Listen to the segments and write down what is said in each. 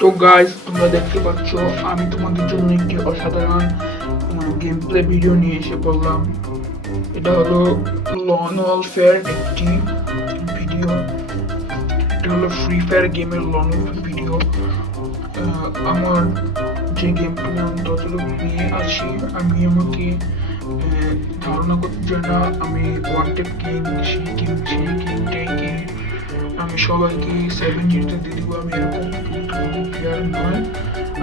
তো গাইস, তোমরা দেখতে পাচ্ছ আমি তোমাদের জন্য একটি অসাধারণ গেম প্লে ভিডিও নিয়ে এসে পড়লাম। এটা হলো লন ওয়ারফেয়ার একটি ভিডিও। এটা হলো ফ্রি ফায়ার গেমের লন ওয়ারফেয়ার ভিডিও। আমার যে গেম প্লে আমি ততটুকু নিয়ে আছি, আমি আমাকে ধারণা করতে চাই না আমি ওয়ান্টেড কিং সেই গেমটাই কিং আমি সবাইকে 7 জিতে দিয়ে দিব। আমি এরকম প্লেয়ার নয়,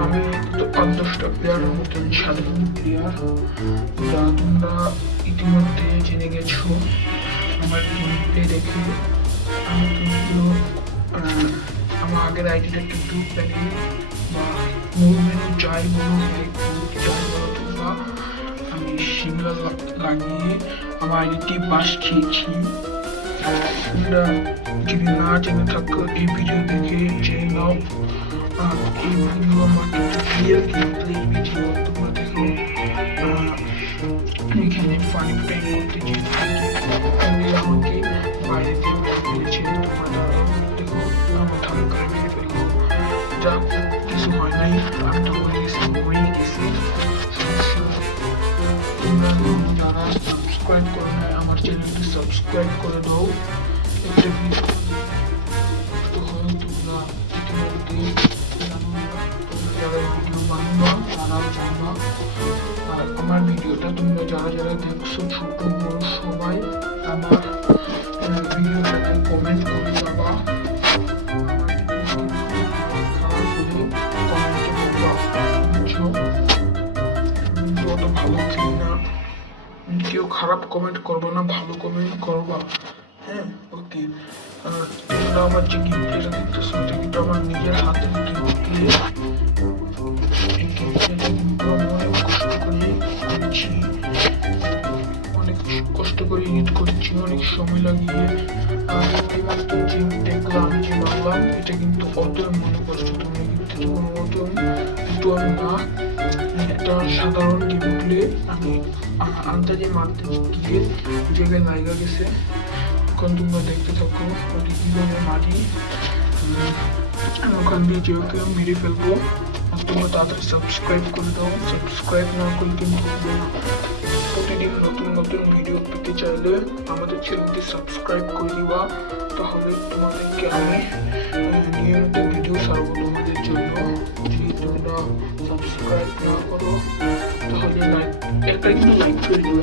আমি তো 5-10টা প্লেয়ারের মতন সাধারণ প্লেয়ার, যা তোমরা ইতিমধ্যে জেনে গেছো আমার গেমপ্লে দেখে। আমি কিন্তু আমার আগের আইডিটা কিন্তু প্যানে বা মূল মেনু যাই বলো যাই বলো তোমরা, আমি সিমলা লাগিয়ে আমার আইডিটি বাস খেয়েছি। তোমরা যদি না জেনে থাকো এই ভিডিও দেখে জেনে নাও। এই ভিডিও আমার রিয়েল গেমপ্লে ভিডিও। তোমরা দেখো এখানে ফানি টাইম করতে যে আমাকে বাইরে দিয়ে ফেলেছে। তোমরা দেখো আমার ধারণ করে মেরে ফেলবো, যা কিছু হয় নাই। আমি তো মরে গেছি। তোমরা যারা সাবস্ক্রাইব করো না আমার চ্যানেলটি সাবস্ক্রাইব করে দাও। একটা ভিডিও তোমরা ইতিমধ্যে যারা ভিডিও বানাবো তারাও জানবা। আর আমার ভিডিওটা তোমরা যারা দেখছো ছোট বড় সবাই আমার ভিডিওটাতে কমেন্ট করে যাবা। খারাপ হলে কমেন্টে বলবা, বুঝছো? অত ভালো খেলি না, কেউ খারাপ কমেন্ট করবা না, ভালো কমেন্ট করবা। হ্যাঁ, ওকে। তোমরা আমার যে গেমপ্লেটা দেখতেছো এটা কিন্তু আমার নিজের হাতে গেমপ্লে। এই গেমপ্লেটা কিন্তু আমি অনেক কষ্ট করে এডিট করেছি, অনেক সময় লাগিয়ে। এইমাত্র যে দেখলাম যে বাংলাম, এটা কিন্তু অতই মনে কষ্ট। তুমি কিন্তু কোনো মতন না, একটা সাধারণ গেমপ্লে। আমি আন্দাজে মারতে গিয়ে জায়গায় লাইগা গেছে। এখন তোমরা দেখতে থাকো ওটি কীভাবে মারি। ওখান দিয়ে যে কেউ মেরে ফেলবো। আর তোমরা তাড়াতাড়ি সাবস্ক্রাইব করে দাও। সাবস্ক্রাইব না করলে কিন্তু প্রতিদিন নতুন নতুন ভিডিও পেতে চাইলে আমাদের চ্যানেলটি সাবস্ক্রাইব করে দিবা। তাহলে তোমাদেরকে আমি নিয়মিত ভিডিও ছাড়বো তোমাদের জন্য। যদি তোমরা সাবস্ক্রাইব না করো তাহলে একটা কিন্তু লাইক করে দিও।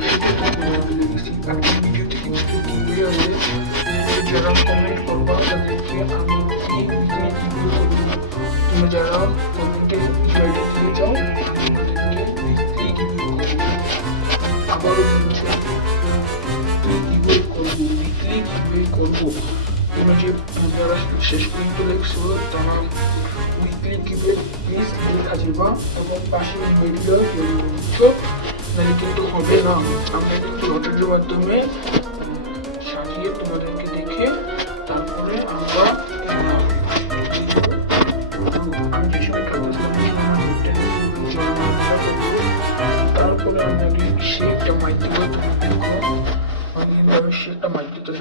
একটা ভিডিওতে কিন্তু ভিডিও আছে, যারা কমেন্ট করবা তাদেরকে আমি তোমরা যারা কমেন্টে গাইডে দিয়ে যাও আবারও বলছি করবো। তোমরা যে যারা শেষ পর্যন্ত দেখছো তারা উইকলি গিভওয়ে প্লিজ দেখা যাবা এবং পাশে ভিডিও বুঝছো, নাহলে কিন্তু হবে না। আমরা কিন্তু লটারির মাধ্যমে সাজিয়ে তোমাদেরকে দেখে তারপরে আমরা আমি যে সময় খেলতেছিলাম তারপরে আমরা সে একটা মাইক দিব।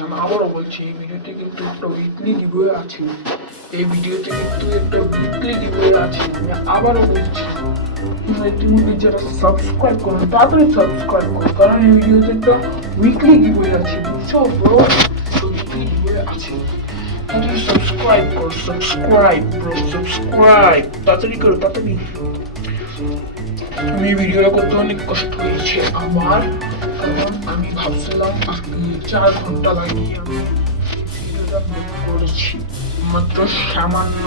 আমি আবারও বলছি এই ভিডিওতে কিন্তু একটা উইকলি গিভওয়ে আছে। এই ভিডিওতে কিন্তু একটা উইকলি গিভওয়ে আছে। আমি আবারও বলছি ইতিমধ্যে যারা সাবস্ক্রাইব করো তাড়াতাড়ি সাবস্ক্রাইব করো, কারণ এই ভিডিওতে একটা উইকলি গিভওয়ে আছে, বুঝছো ব্রো? উইকলি গিভওয়ে আছে, তাড়াতাড়ি সাবস্ক্রাইব করো। সাবস্ক্রাইব তাড়াতাড়ি করো, তাড়াতাড়ি। আমি ভিডিওটা করতে অনেক কষ্ট হয়েছে আমার, কারণ আমি ভাবছিলাম আজকে 4 ঘন্টা লাগিয়ে আমি ভিডিওটা মেক করেছি। মাত্র সামান্য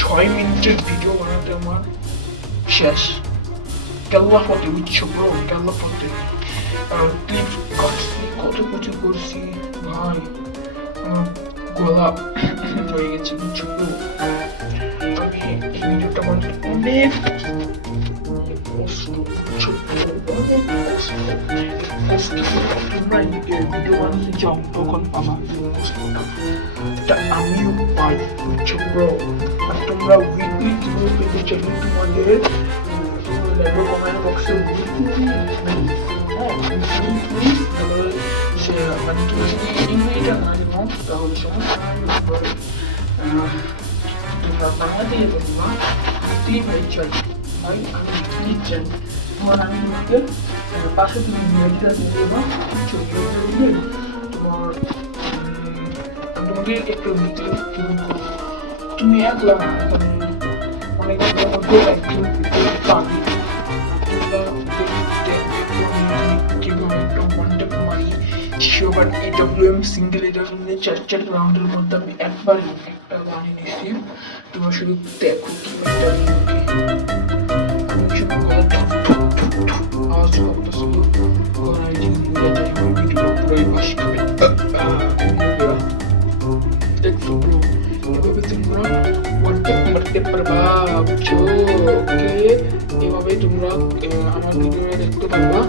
6 মিনিটের ভিডিও বানাতে আমার শেষ। কেল্লা ফতে, বুঝছো ব্রো? কেল্লা ফতে ক্লিপ কাটছি, কত কিছু করছি ভাই, আমার গলা হয়ে গেছে, বুঝছো ব্রো? আমি এই ভিডিওটা বানাতে অনেক তোমরা ভিডিও বানাতে যাও তখন পাবা কষ্টটা, আমিও পাই, বুঝছো ব্রো? আর তোমরা উইকলি কিভাবে পেতে চাইলে তোমাদের লাইভ কমেন্ট বক্সে মানে তুমি যদি ইমেলটা না জানো তাহলে সমস্যা তোমরা বানাতে তোমরা তুই ভাই চাই ভাই আমি ক্লিক চাই তোমার আমি তোমাকে পাশে তুমি মেডিটা দিয়ে দেবো চলে তোমার তোমাকে একটু নিতে তুমি একলা এখানে অনেক মধ্যে একজন পাবি কিভাবে একটা ওয়ান ট্যাপ মারি শিওবার AWM সিঙ্গেল AWM 4 রাউন্ডের মধ্যে আমি একবার একটা বানিয়ে নিয়েছি তোমরা শুধু দেখো কি একটা অনেক সময় গলাটা আওয়াজ করতেছিল গলায় যে ভিডিও পুরাই বাস করে দেখছো এভাবে তোমরা ওয়ান ট্যাপ মারতে পারবা বুঝছো ওকে এভাবে তোমরা আমার ভিডিওটা দেখতে পারবা